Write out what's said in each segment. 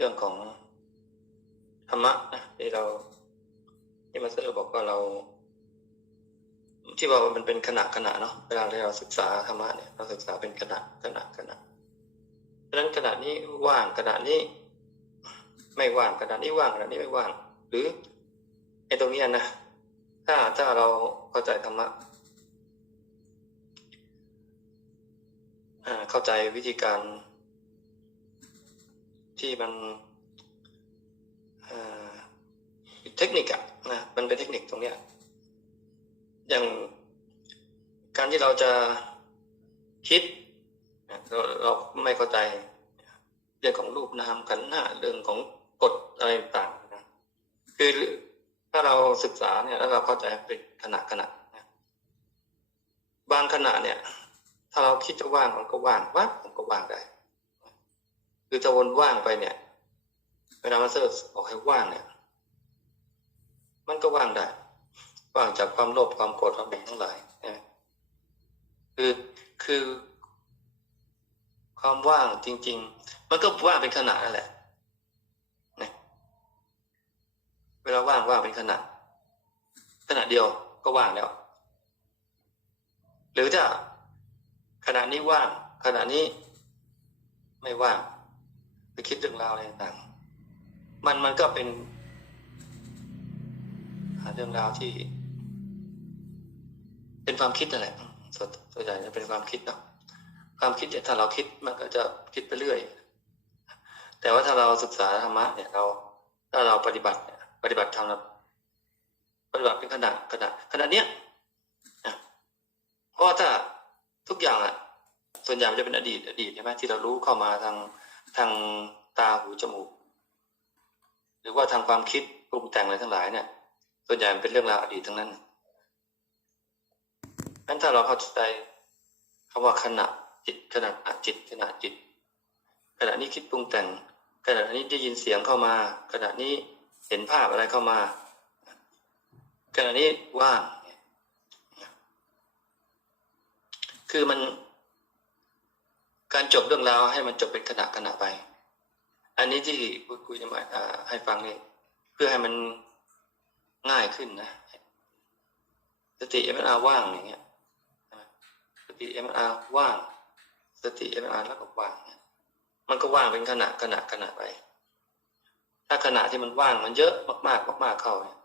เรื่องของธรรมะนะที่เราที่มาสเตอร์บอกว่าเรา ที่บอกว่ามันเป็นขณะขณะเนาะเวลาที่เราศึกษาธรรมะเนี่ยเราศึกษาเป็นขณะขณะขณะเพราะฉะนั้นขณะนี้ว่างขณะนี้ไม่ว่างขณะนี้ว่างขณะนี้ไม่ว่าง หรือไอ้ตรงนี้นะถ้าถ้าเราเข้าใจธรรมะเข้าใจวิธีการ ที่มันเทคนิคอะนะมันเป็นเทคนิคตรงเนี้ยอย่างการที่เราจะคิดเราเราไม่เข้าใจเรื่องของรูปนามขันหน้าเรื่องของกฎอะไรต่างนะคือถ้าเราศึกษาเนี่ยแล้วเราเข้าใจเป็นขณะขณะนะบางขณะเนี่ย ถ้าเราคิดจะว่างมันก็ว่างวับมันก็ว่างได้ คือจะวนว่างไปเนี่ยเวลามาเซอร์บอกให้ว่างเนี่ย มันก็ว่างได้ ว่างจากความโลภความโกรธความหลงทั้งหลายนะคือคือความว่างจริง ๆ มันก็ว่างเป็นขณะนั่นแหละนะเวลาว่างว่างเป็นขณะขณะเดียวก็ว่างแล้ว หรือถ้าขณะนี้ว่างขณะนี้ไม่ว่าง ไปคิดเรื่องราวอะไรต่างมันมันก็เป็นเรื่องราวที่ เป็นความคิดนั่นแหละส่วนส่วนใหญ่จะเป็นความคิดนะความคิดเนี่ยถ้าเราคิดมันก็จะคิดไปเรื่อย แต่ว่าถ้าเราศึกษาธรรมะเนี่ยเรา ถ้าเราปฏิบัติเนี่ยปฏิบัติทำเราปฏิบัติเป็นขณะขณะขณะเนี้ยเพราะว่าถ้าทุกอย่างอะ ส่วนใหญ่มันจะเป็นอดีต อดีตใช่ไหมที่เรารู้เข้ามาทาง ทางตาหูจมูก หรือว่าทางความคิดปรุงแต่งอะไรทั้งหลายเนี่ยส่วนใหญ่เป็นเรื่องราวอดีตทั้งนั้นงั้นถ้าเราเข้าใจคำว่าขณะจิตขณะจิตขณะจิต ขณะนี้คิดปรุงแต่ง ขณะนี้ได้ยินเสียงเข้ามา ขณะนี้เห็นภาพอะไรเข้ามา ขณะนี้ว่างคือมัน การจบเรื่องราวให้มันจบเป็นขณะขณะไป อันนี้ที่พูดคุยจะมาให้ฟังเนี่ยเพื่อให้มันง่ายขึ้นนะสติเอ็มอาว่างอย่างเงี้ยสติเอ็มอาว่าง สติเอ็มอาแล้วก็ว่างมันก็ว่างเป็นขณะขณะขณะไป ถ้าขณะที่มันว่างมันเยอะมากๆมากๆเข้าเนี่ย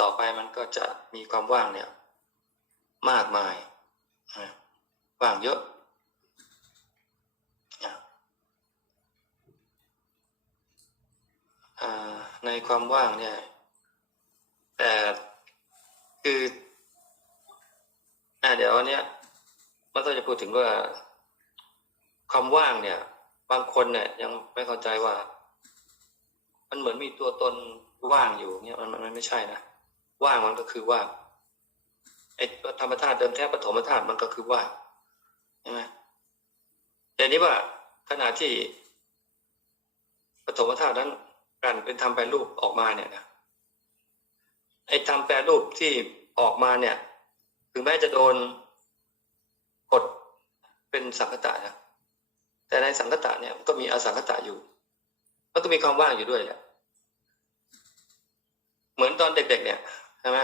ต่อไปมันก็จะมีความว่างเนี่ย มากมายว่างเยอะ ในความว่างเนี่ย แต่คืออ่าเดี๋ยวเนี้ยมันต้องจะพูดถึงว่าความว่างเนี่ย บางคนเนี่ย ยังไม่เข้าใจว่า มันเหมือนมีตัวตนว่างอยู่เนี่ยมันมันไม่ใช่นะว่างมันก็คือว่างไอ้ธรรมธาตุเดิมแท้ปฐมธาตุมันก็คือว่างใช่ไหมแต่นี้ว่าขณะที่ปฐมธาตุนั้น การเป็นทำแปรรูปออกมาเนี่ยนะไอ้ทำแปรรูปที่ออกมาเนี่ย ถึงแม้จะโดนกดเป็นสังคตะนะแต่ในสังคตะเนี่ยก็มีอสังคตะอยู่มันก็มีความว่างอยู่ด้วยแหละเหมือนตอนเด็ก ๆ เนี่ยใช่ไหม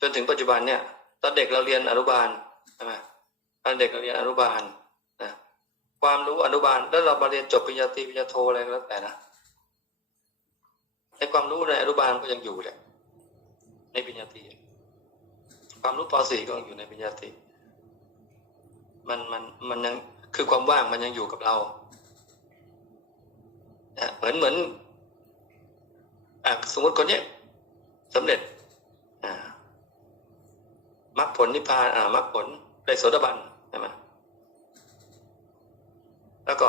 จนถึงปัจจุบันเนี่ย ตอนเด็กเราเรียนอนุบาลใช่ไหมตอนเด็กเราเรียนอนุบาลนะความรู้อนุบาลแล้วเรามาเรียนจบปริญญาตรีปริญญาโทอะไรก็แล้วแต่นะ ในความรู้ในอนุบาลก็ยังอยู่แหละในปริญญาตรีความรู้ป .4 ก็ยังอยู่ในปริญญาตรีมันมันมันยังคือความว่างมันยังอยู่กับเราเหมือนเหมือนอสมมติคนนี้สำเร็จมรรคผลนิพพานมรรคผลได้โสดาบันใช่ไหมแล้วก็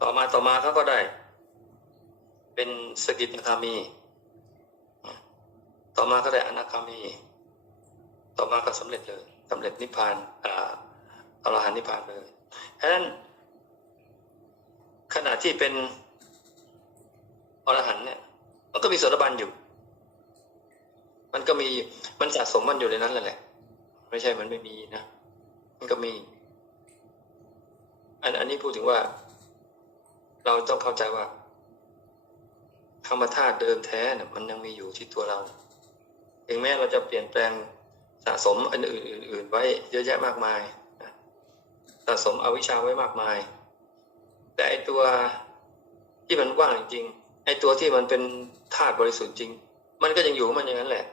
ต่อมาต่อมาเขาก็ได้ เป็นสกิทาคามี ต่อมาก็ได้อนาคามี ต่อมาก็สำเร็จเลยสำเร็จนิพพานอ่าอรหันต์นิพพานเลยเพราะนั้นขณะที่เป็นอรหันต์เนี่ยมันก็มีโสดาบันอยู่ มันก็มีมันสะสมมันอยู่ในนั้นแหละ ไม่ใช่มันไม่มีนะ มันก็มี อันอันนี้พูดถึงว่า เราต้องเข้าใจว่า ธรรมธาตุเดิมแท้เนี่ยมันยังมีอยู่ที่ตัวเรา ถึงแม้เราจะเปลี่ยนแปลงสะสมอันอื่นๆไว้เยอะแยะมากมายสะสมอวิชชาไว้มากมาย แต่ไอตัวที่มันว่างจริงๆไอตัวที่มันเป็นธาตุบริสุทธิ์จริง มันก็ยังอยู่มันอย่างนั้นแหละ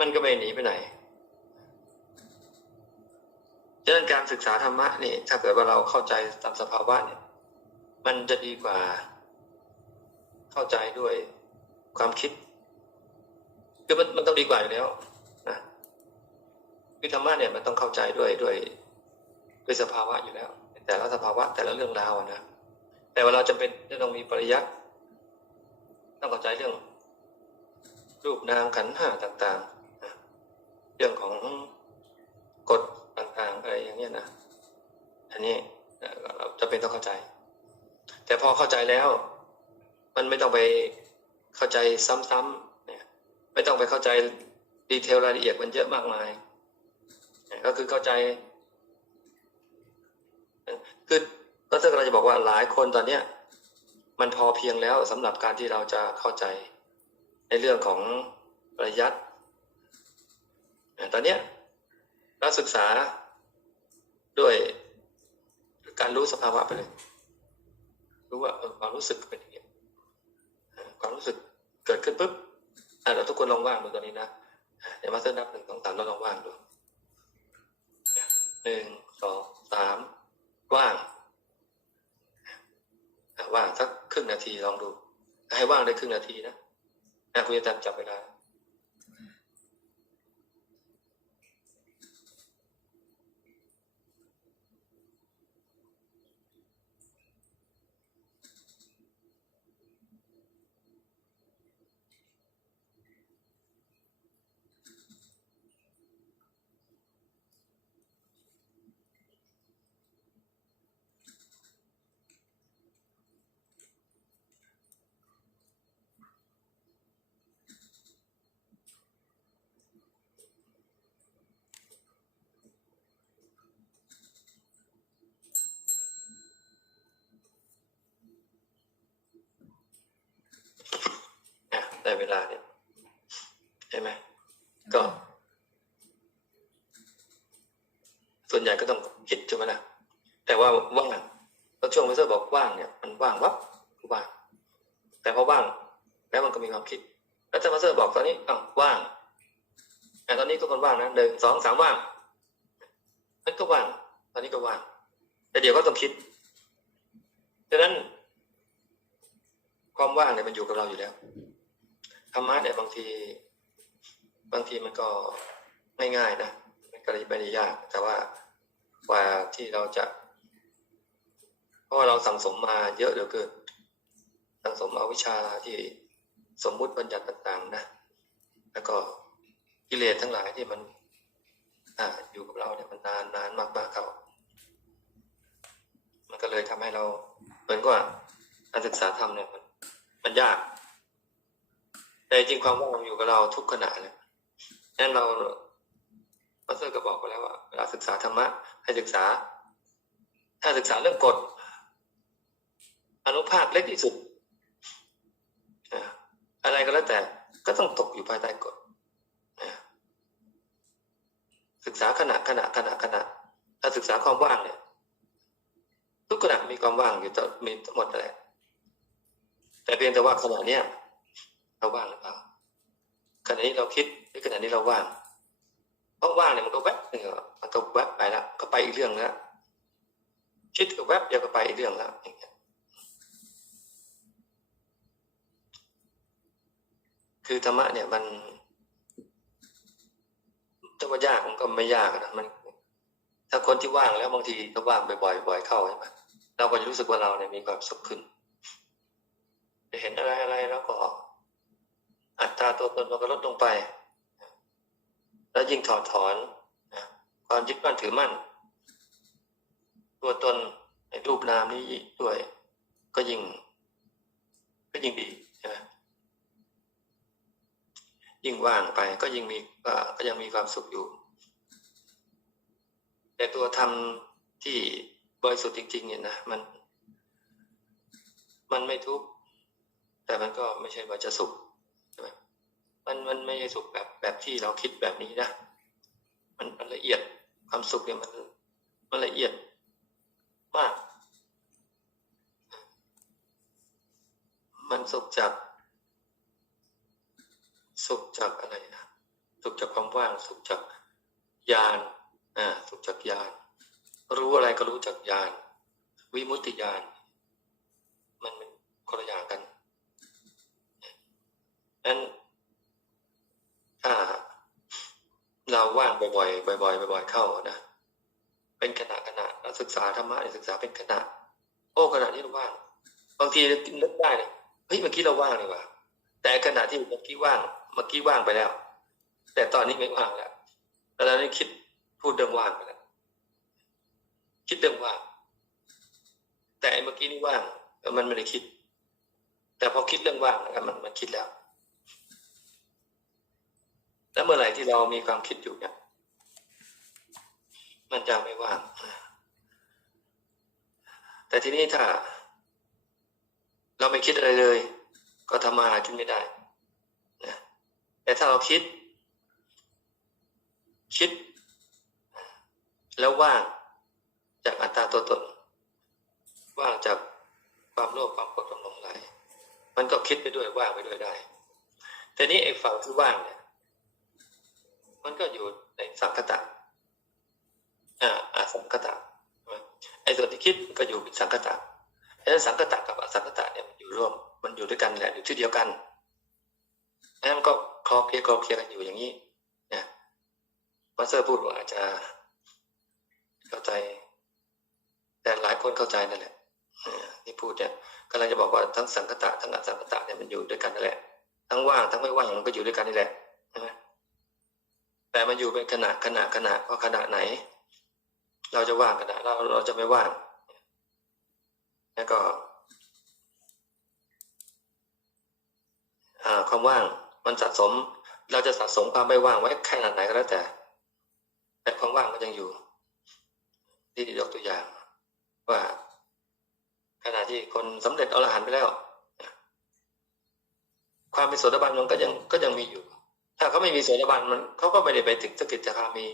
มันก็ไม่หนีไปไหนฉะนั้นการศึกษาธรรมะนี่ถ้าเกิดว่าเราเข้าใจตามสภาวะเนี่ย มันจะดีกว่า เข้าใจด้วยความคิด คือมันมันต้องดีกว่าอยู่แล้วนะคือธรรมะเนี่ยมันต้องเข้าใจด้วยด้วยด้วยสภาวะอยู่แล้ว แต่ละสภาวะแต่ละเรื่องราวนะแต่ว่าเราจะเป็นจะต้องมีปริยัติต้องเข้าใจเรื่อง รูปนามขันห้าต่างๆ เรื่องของกฎต่างๆอะไรอย่างเงี้ยนะอันนี้เราจะเป็นต้องเข้าใจ แต่พอเข้าใจแล้ว มันไม่ต้องไปเข้าใจซ้ำๆเนี่ยไม่ต้องไปเข้าใจดีเทลรายละเอียดมันเยอะมากมาย ก็คือเข้าใจ คือก็ถ้าเราจะบอกว่าหลายคนตอนเนี้ยมันพอเพียงแล้วสำหรับการที่เราจะเข้าใจในเรื่องของระยัดตอนเนี้ยเราศึกษาด้วยการรู้สภาวะไปเลย รู้ว่าเออความรู้สึกเป็น ความรู้สึกเกิดขึ้นปุ๊บเราทุกคนลองว่างดูตอนนี้นะเดี๋ยวมาเส้นนับหนึ่งสองสามเราลองว่างดูหนึ่งสองสามว่างว่างสักครึ่งนาทีลองดู ให้ว่างได้ครึ่งนาทีนะนะคุณจะจับเวลาได้ เวลาเนี่ยใช่ไหมก็ ส่วนใหญ่ก็ต้องคิดใช่ไหมล่ะแต่ว่าว่างแล้วช่วงมิสเตอร์บอกว่างเนี่ย มันว่างวับว่าง แต่พอว่าง แล้วมันก็มีความคิด แล้วถ้ามาสเตอร์บอกตอนนี้อ้าวว่างแต่ตอนนี้ทุกคนว่างนะหนึ่งสองสามว่างมันก็ว่าง ตอนนี้ก็ว่าง แต่เดี๋ยวก็ต้องคิดดังนั้น ความว่างเนี่ยมันอยู่กับเราอยู่แล้ว ธรรมะเนี่ยบางทีบางทีมันก็ง่ายๆนะไม่กระดิบไม่ได้ยาก แต่ว่ากว่าที่เราจะ เพราะว่าเราสั่งสมมาเยอะเหลือเกินสั่งสมเอาวิชาที่สมมุติบัญญัติต่าง ๆ นะ แล้วก็กิเลสทั้งหลายที่มันอ่าอยู่กับเราเนี่ยมันนานนานมากๆเขามันก็เลยทำให้เราเหมือนกับการศึกษาธรรมเนี่ยมัน มันยาก แต่จริงความว่างอยู่กับเราทุกขณะเลยนั่นเราพระเซอร์ก็บอกไปแล้วว่าเวลาศึกษาธรรมะให้ศึกษา ถ้าศึกษาเรื่องกฎอนุภาคเล็กที่สุด อะไรก็แล้วแต่ก็ต้องตกอยู่ภายใต้กฎศึกษาขณะขณะขณะขณะถ้าศึกษาความว่างเนี่ย ทุกขณะมีความว่างอยู่ต่อมีทั้งหมดแหละแต่เพียงแต่ว่าขณะเนี้ย เราว่างหรือเปล่าขณะนี้เราคิดหรือขณะนี้เราว่างเพราะว่างเนี่ยมันก็แวบหนึ่งมันก็แวบไปแล้วก็ไปอีกเรื่องแล้วคิดก็แวบเดียวก็ไปอีกเรื่องแล้วอย่างเงี้ยคือธรรมะเนี่ยมันจะว่ายากมันก็ไม่ยากนะมัน ถ้าคนที่ว่างแล้วบางทีก็ว่างบ่อยๆบ่อยเข้าใช่ไหมเราก็จะรู้สึกว่าเราเนี่ยมีความสุขขึ้นจะเห็นอะไรอะไรแล้วก็ ตัวตนมันก็ลดลงไป แล้วยิ่งถอดถอนความยึดมั่นถือมั่น ตัวตนในรูปนามนี้ด้วย ก็ยิ่ง ก็ยิ่งดีใช่ไหมยิ่งว่างไปก็ยิ่งมีก็ยังมีความสุขอยู่ แต่ตัวธรรมที่บริสุทธิ์จริง ๆ เนี่ยนะมัน มันไม่ทุกข์แต่มันก็ไม่ใช่ว่าจะสุข มันมันไม่ใช่สุขแบบแบบที่เราคิดแบบนี้นะมันมันละเอียดความสุขเนี่ยมันมันละเอียดมาก มันสุขจาก สุขจากอะไรนะสุขจากความว่างสุขจากญาณอ่าสุขจากญาณรู้อะไรก็รู้จากญาณวิมุตติญาณมันเป็นคนละอย่างกันนั้นถ้าเราว่าง บ่อยๆบ่อยๆบ่อย ๆ เข้านะเป็นขณะขณะเราศึกษาธรรมะเนี่ยศึกษาเป็นขณะ โอ้ขณะนี้เราว่าง บางทีนึกได้เนี่ยเฮ้ยเมื่อกี้เราว่างนี่หว่าแต่ขณะที่เมื่อกี้ว่างเมื่อกี้ว่างไปแล้ว แต่ตอนนี้ไม่ว่างแล้วแต่เราได้คิดพูดเรื่องว่างไปแล้วคิดเรื่องว่างแต่เมื่อกี้นี่ว่างมันไม่ได้คิด แต่พอคิดเรื่องว่างนะมันมันคิดแล้วแล้วเมื่อไหร่ที่เรามีความคิดอยู่เนี่ย มันจะไม่ว่าง แต่ทีนี้ถ้า เราไม่คิดอะไรเลย ก็ทำมาหากินไม่ได้นะแต่ถ้าเราคิด คิด แล้วว่างจากอัตตาตัวตน ว่างจากความโลภความโกรธความหลงไหลมันก็คิดไปด้วยว่างไปด้วยได้แต่นี้ไอ้ฝั่งที่ว่างเนี่ย มันก็อยู่ในสังคตะ อ่าสังคตะไอ้ส่วนที่คิดก็อยู่เป็นสังคตะเพราะฉะนั้นสังคตะกับอสังคตะเนี่ยมันอยู่ร่วม มันอยู่ด้วยกันแหละอยู่ที่เดียวกันแล้วมันก็คลอเคลียร์คลอเคลียร์กันอยู่อย่างนี้นะมาสเตอร์พูดว่าอาจจะเข้าใจ แต่หลายคนเข้าใจนั่นแหละที่พูดเนี่ยกำลังจะบอกว่าทั้งสังคตะทั้งอสังคตะเนี่ยมันอยู่ด้วยกันนั่นแหละ ทั้งว่างทั้งไม่ว่างมันก็อยู่ด้วยกันนี่แหละใช่ไหมแต่มันอยู่เป็นขณะขณะขณะว่าขณะไหน เราจะว่างขณะเราเราจะไม่ว่างแล้วก็ความว่างมันสะสม เราจะสะสมความไม่ว่างไว้แค่ไหนก็แล้วแต่ แต่ความว่างมันยังอยู่ที่ยกตัวอย่าง ว่าขณะที่คนสำเร็จอรหันต์ไปแล้วความเป็นโสดาบันมันก็ยังก็ยังมีอยู่ ถ้าเขาไม่มีโสดาบันมันเขาก็ไม่ได้ไปถึงสกิทาคามี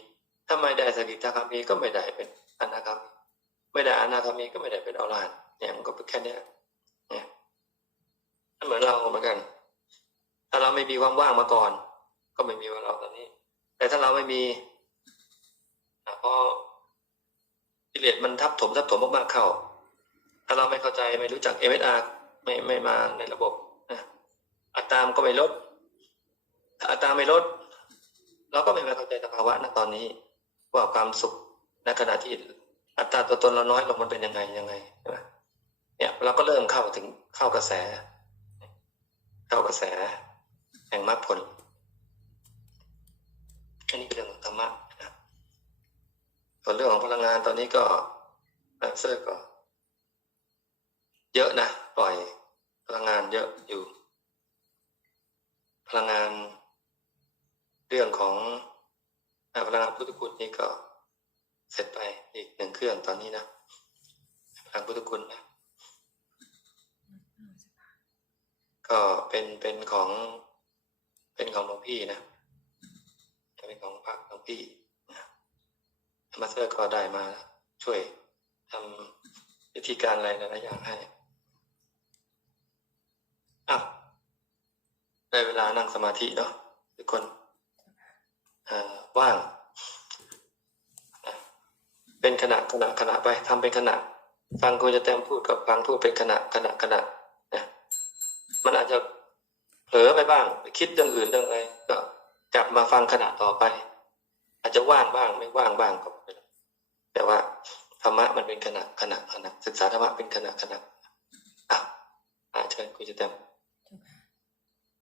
ถ้าไม่ได้สกิทาคามีก็ไม่ได้เป็นอนาคามีไม่ได้อนาคามีก็ไม่ได้เป็นอรหันต์เนี่ยมันก็เป็นแค่นี้เนี่ยมันเหมือนเราเหมือนกัน ถ้าเราไม่มีความว่างมาก่อน ก็ไม่มีว่าเราตอนนี้ แต่ถ้าเราไม่มีอะพอกิเลสมันทับถมทับถมมากๆเข้า ถ้าเราไม่เข้าใจไม่รู้จัก MSR ไม่ไม่มาในระบบนะอัตรามก็ไม่ลดอัตราไม่ลด เราก็ไม่มาเข้าใจสภาวะณตอนนี้ ว่าความสุขในขณะที่อัตราตัวตนเราน้อยลงมันเป็นยังไงยังไงเนี่ยเราก็เริ่มเข้าถึงเข้ากระแส เข้ากระแส แห่งมรรคผลอันนี้เป็นเรื่องของธรรมะนะส่วนเรื่องของพลังงานตอนนี้ก็แอนเซอร์ก็ เยอะนะปล่อยพลังงานเยอะอยู่ พลังงานเรื่องของ อาพลังงานพุทธคุณนี่ก็เสร็จไปอีกหนึ่งเครื่องตอนนี้นะพลังพุทธคุณนะก็เป็นเป็นของเป็นของหลวงพี่นะเป็นของพระหลวงพี่นะมาสเตอร์ก็ได้มาช่วยทำวิธีการอะไรหลายๆอย่างให้อะได้เวลานั่งสมาธิเนาะทุกคน ว่าง เป็นขณะขณะขณะไปทำเป็นขณะ ฟังคุณจะแต้มพูดกับฟังพูดเป็นขณะขณะขณะนะมันอาจจะเผลอไปบ้างไปคิดเรื่องอื่นเรื่องอะไรก็กลับมาฟังขณะต่อไป อาจจะว่างบ้างไม่ว่างบ้างก็ไปแต่ว่าธรรมะมันเป็นขณะขณะขณะศึกษาธรรมะเป็นขณะขณะอะอ่าเชิญคุณจะเต็ม